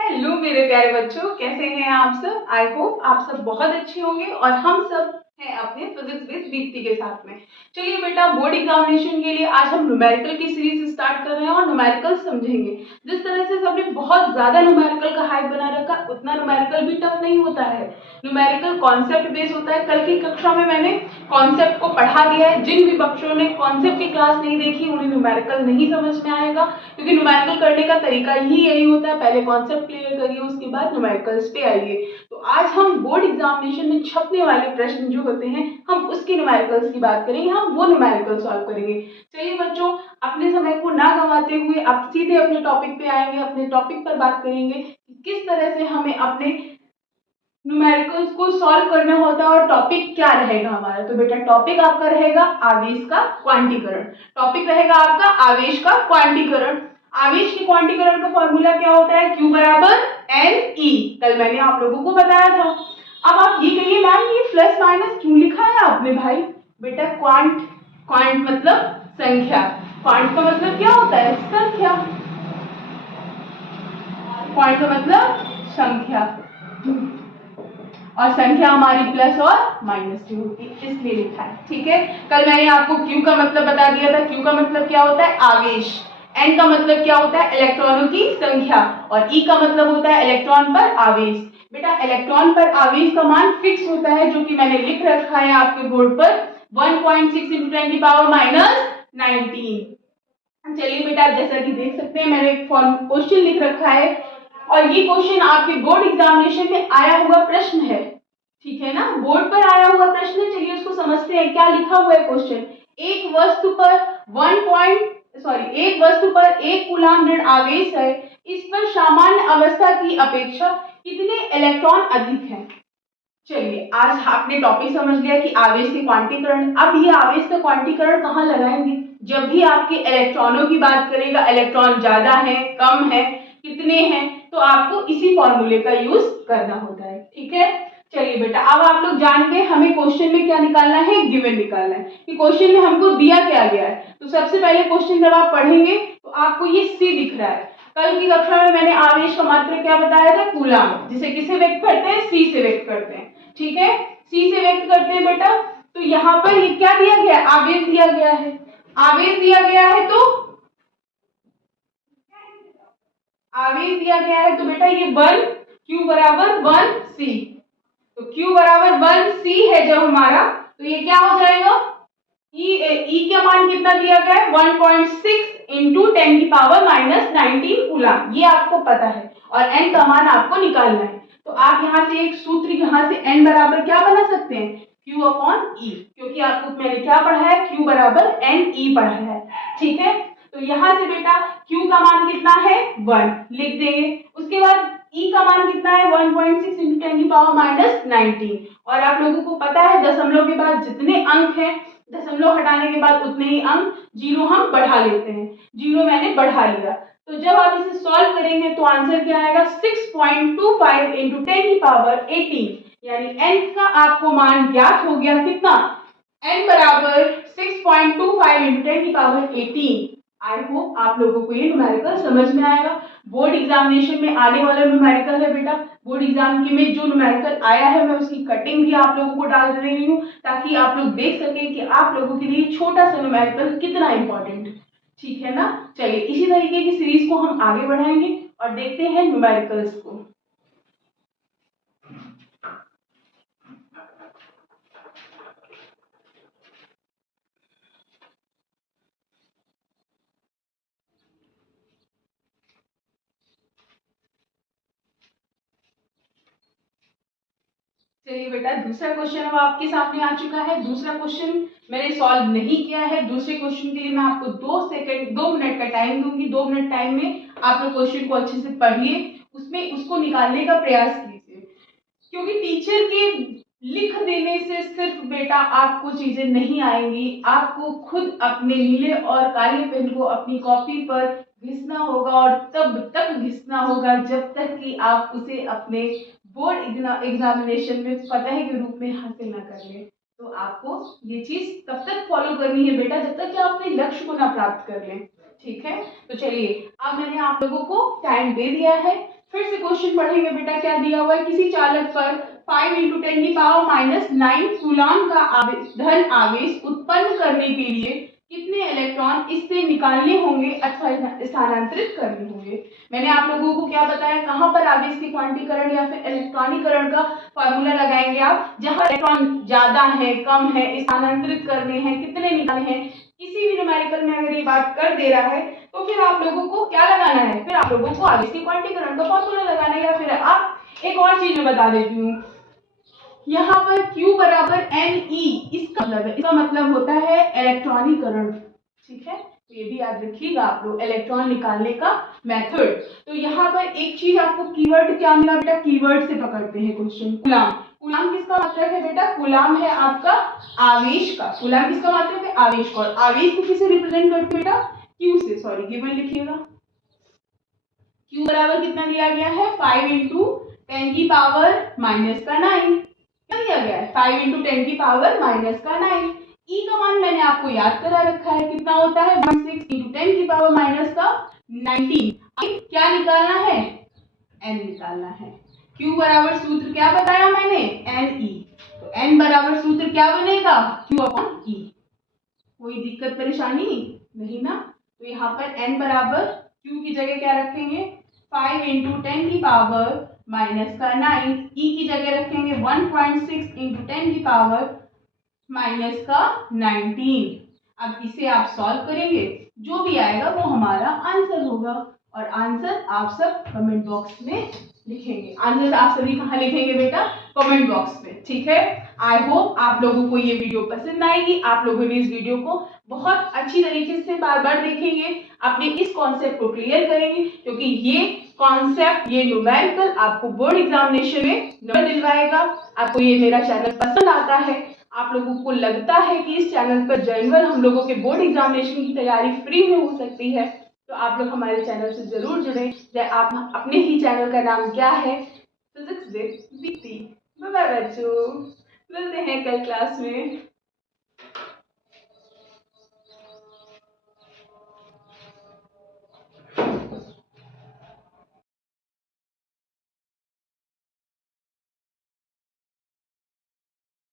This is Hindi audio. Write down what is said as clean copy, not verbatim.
हेलो मेरे प्यारे बच्चों, कैसे हैं आप सब। आई होप आप सब बहुत अच्छे होंगे और हम सब हैं अपने फिजिक्स विद दीप्ति के साथ में। चलिए बेटा, बोर्ड एग्जामिनेशन के लिए आज हम न्यूमेरिकल की सीरीज स्टार्ट कर रहे हैं और न्यूमेरिकल समझेंगे। जिस तरह से सबने बहुत ज्यादा न्यूमेरिकल का हाइप बना रखा, उतना न्यूमेरिकल भी टफ नहीं होता है। न्यूमेरिकल कॉन्सेप्ट बेस्ड होता है। कल की कक्षा में मैंने कॉन्सेप्ट को पढ़ा दिया है। जिन भी बच्चों ने कॉन्सेप्ट की क्लास नहीं देखी उन्हें न्यूमेरिकल नहीं समझ में आएगा, क्योंकि न्यूमेरिकल करने का तरीका ही यही होता है, पहले कॉन्सेप्ट क्लियर करिए, उसके बाद न्यूमेरिकल्स पे आइए। तो आज हम बोर्ड एग्जामिनेशन में छपने वाले प्रश्न जो होते हैं हम उसके न्यूमेरिकल्स की बात करेंगे, हम वो न्यूमेरिकल सॉल्व करेंगे। चलिए बच्चों, अपने समय को ना गंवाते हुए अब सीधे अपने टॉपिक पे आएंगे, अपने टॉपिक पर बात करेंगे कि किस तरह से हमें अपने न्यूमेरिकल्स को सॉल्व करना होता है और टॉपिक क्या रहेगा हमारा। तो बेटा टॉपिक आपका रहेगा आवेश का क्वांटीकरण। टॉपिक रहेगा आपका आवेश का क्वांटीकरण। आवेश के क्वांटीकरण का फॉर्मूला क्या होता है? Q बराबर NE। कल मैंने आप लोगों को बताया था। अब आप ये कहिए मैम ये प्लस माइनस क्यों लिखा है आपने? भाई बेटा क्वांट मतलब संख्या। क्वांट का मतलब क्या होता है? संख्या। क्वांट का मतलब संख्या, और संख्या हमारी प्लस और माइनस की होती है, इसलिए लिखा है। ठीक है, कल मैंने आपको Q का मतलब बता दिया था। Q का मतलब क्या होता है? आवेश। N का मतलब क्या होता है? इलेक्ट्रॉनों की संख्या। और E का मतलब होता है इलेक्ट्रॉन पर आवेश। बेटा इलेक्ट्रॉन पर आवेश का मान फिक्स होता है, जो कि मैंने लिख रखा है आपके बोर्ड पर 1.6 × 10⁻⁹। चलिए बेटा, जैसा कि देख सकते हैं मैंने एक क्वेश्चन लिख रखा है और ये क्वेश्चन आपके बोर्ड एग्जामिनेशन में आया हुआ प्रश्न है। ठीक है ना, बोर्ड पर आया हुआ प्रश्न है। चलिए उसको समझते हैं क्या लिखा हुआ है क्वेश्चन। एक वस्तु पर 1 कूलाम ऋण आवेश है। इस पर सामान्य अवस्था की अपेक्षा कितने इलेक्ट्रॉन अधिक हैं? चलिए आज आपने टॉपिक समझ लिया कि आवेश के क्वांटीकरण। अब ये आवेश का क्वांटीकरण कहाँ लगाएंगे? जब भी आपके इलेक्ट्रॉनों की बात करेगा, इलेक्ट्रॉन ज्यादा है कम है कितने हैं, तो आपको इसी फॉर्मूले का यूज करना होता है। ठीक है, चलिए बेटा अब आप लोग जान गए हमें क्वेश्चन में क्या निकालना है, गिवन निकालना है कि क्वेश्चन में हमको दिया क्या गया है। तो सबसे पहले क्वेश्चन जब आप पढ़ेंगे तो आपको ये C दिख रहा है। कल की कक्षा में मैंने आवेश का मात्रा क्या बताया था? कूलाम। जिसे किसे व्यक्त करते हैं? C से व्यक्त करते हैं। ठीक है, C से व्यक्त करते हैं बेटा। तो यहाँ पर ये क्या दिया गया है? आवेश दिया गया है। आवेश दिया गया है तो आवेश दिया गया है तो बेटा ये 1 Q बराबर 1C। तो Q बराबर 1C है जब हमारा, तो ये क्या हो जाएगा? E का मान कितना दिया गया है? 1.6 × 10⁻⁹ कूलाम। ये आपको पता है और N का मान आपको निकालना है। तो आप यहाँ से एक सूत्र यहाँ से N बराबर क्या बना सकते हैं? Q/E, क्योंकि आपको मैंने क्या पढ़ा है? Q बराबर NE पढ़ा है। ठीक है, तो यहाँ से बेटा Q का मान कितना है? 1 लिख देंगे। उसके बाद E का मान कितना है? 1.6 × 10⁻⁹। और आप लोगों को पता है दशमलव के बाद जितने अंक हैं, दशमलव हटाने के बाद उतने ही अंक, जीरो हम बढ़ा लेते हैं। जीरो मैंने बढ़ा लिया। तो जब आप इसे सॉल्व करेंगे तो आंसर क्या आएगा? 6.25 × 10⁻18। यानी n का आपको मान ज्ञात हो गया कितना? n बराबर 6.25 × 10⁻18। आई होप आप लोगों को ये न्यूमेरिकल समझ में आएगा। बोर्ड एग्जामिनेशन में आने वाला न्यूमेरिकल है बेटा। बोर्ड एग्जाम के में जो न्यूमेरिकल आया है मैं उसकी कटिंग भी आप लोगों को डाल दे रही हूँ, ताकि आप लोग देख सकें कि आप लोगों के लिए छोटा सा न्यूमेरिकल कितना इंपॉर्टेंट है। ठीक है ना, चलिए इसी तरीके की सीरीज को हम आगे बढ़ाएंगे और देखते हैं न्यूमेरिकल्स को। चलिए बेटा, दूसरा क्वेश्चन अब आपके सामने आ चुका है। दूसरा क्वेश्चन मैंने सॉल्व नहीं किया है। दूसरे क्वेश्चन के लिए मैं आपको 2 मिनट का टाइम दूंगी। 2 मिनट टाइम में आप लोग क्वेश्चन को अच्छे से पढ़िए, उसमें उसको निकालने का प्रयास कीजिए, क्योंकि टीचर के लिख देने से सिर्फ बेटा आपको चीजें नहीं आएंगी। आपको खुद अपने नीले और काले पेन को अपनी कॉपी पर घिसना होगा और तब तक घिसना होगा जब तक कि आप उसे अपने बोर्ड एग्जामिनेशन में फतह के रूप में हासिल ना कर ले। तो आपको ये चीज तब तक फॉलो करनी है बेटा जब तक कि आप अपने लक्ष्य को ना प्राप्त कर लें। ठीक है, तो चलिए अब मैंने आप लोगों को टाइम दे दिया है। फिर से क्वेश्चन पढ़ेंगे बेटा, क्या दिया हुआ है, किसी चालक पर 5 × 10⁻⁹ कूलॉम का धन आवेश उत्पन्न करने के लिए कितने इलेक्ट्रॉन इससे निकालने होंगे अथवा स्थानांतरित करने होंगे। मैंने आप लोगों को क्या बताया, कहाँ पर आवेश के क्वांटीकरण या फिर इलेक्ट्रॉनीकरण का फॉर्मूला लगाएंगे आप, जहां इलेक्ट्रॉन ज्यादा है, कम है, स्थानांतरित करने हैं, कितने निकालने हैं, किसी भी न्यूमेरिकल में अगर ये बात कर दे रहा है तो फिर आप लोगों को क्या लगाना है, फिर आप लोगों को आवेश के क्वांटीकरण का फॉर्मूला लगाना है। या फिर आप एक और चीज मैं बता देती हूँ, यहाँ पर Q बराबर Ne, इसका मतलब होता है इलेक्ट्रॉनीकरण, ठीक है, तो ये भी याद रखिएगा आप लोग, इलेक्ट्रॉन निकालने का मेथड। तो यहाँ पर एक चीज आपको कीवर्ड क्या मिला बेटा, कीवर्ड से पकड़ते हैं क्वेश्चन, कूलाम। कूलाम किसका मतलब है बेटा, कूलाम है आपका आवेश का, कूलाम किसका मतलब है, आवेश का। आवेश को किसे रिप्रेजेंट करते हैं बेटा, Q से, सॉरी गिवन लिखिएगा। Q बराबर कितना दिया गया है, 5 × 10⁻⁹ क्या दिया गया है, 5 × 10⁻⁹। E का मान मैंने आपको याद करा रखा है, कितना होता है, 16 × 10⁻⁹। क्या निकालना है, n निकालना है। Q बराबर सूत्र क्या बताया मैंने, Ne, तो n बराबर सूत्र क्या बनेगा, Q/E। कोई दिक्कत परेशानी नहीं ना, तो यहाँ पर n बराबर Q की जगह क्या रखेंगे, 5 × 10⁻⁹, E की जगह रखेंगे 1.6 × 10⁻⁹। अब इसे आप सॉल्व करेंगे, जो भी आएगा वो हमारा आंसर होगा, और आंसर आप सब कमेंट बॉक्स में लिखेंगे। आंसर आप सभी कहाँ लिखेंगे बेटा, कमेंट बॉक्स में, ठीक है। आई होप आप लोगों को ये वीडियो पसंद आएगी, आप लोगों ने इस वीडियो को बहुत अच्छी तरीके से बार बार देखेंगे, अपने इस कॉन्सेप्ट को क्लियर करेंगे, क्योंकि ये कॉन्सेप्ट, ये न्यूमेरिकल आपको बोर्ड एग्जामिनेशन में नंबर दिलवाएगा। आपको ये मेरा चैनल पसंद आता है, आप लोगों को लगता है कि इस चैनल पर जनरल हम लोगों के बोर्ड एग्जामिनेशन की तैयारी फ्री में हो सकती है, तो आप लोग हमारे चैनल से जरूर जुड़ें। आप अपने ही चैनल का नाम क्या है, physics with Dipti. Bye bye बच्चों, मिलते हैं कल क्लास में।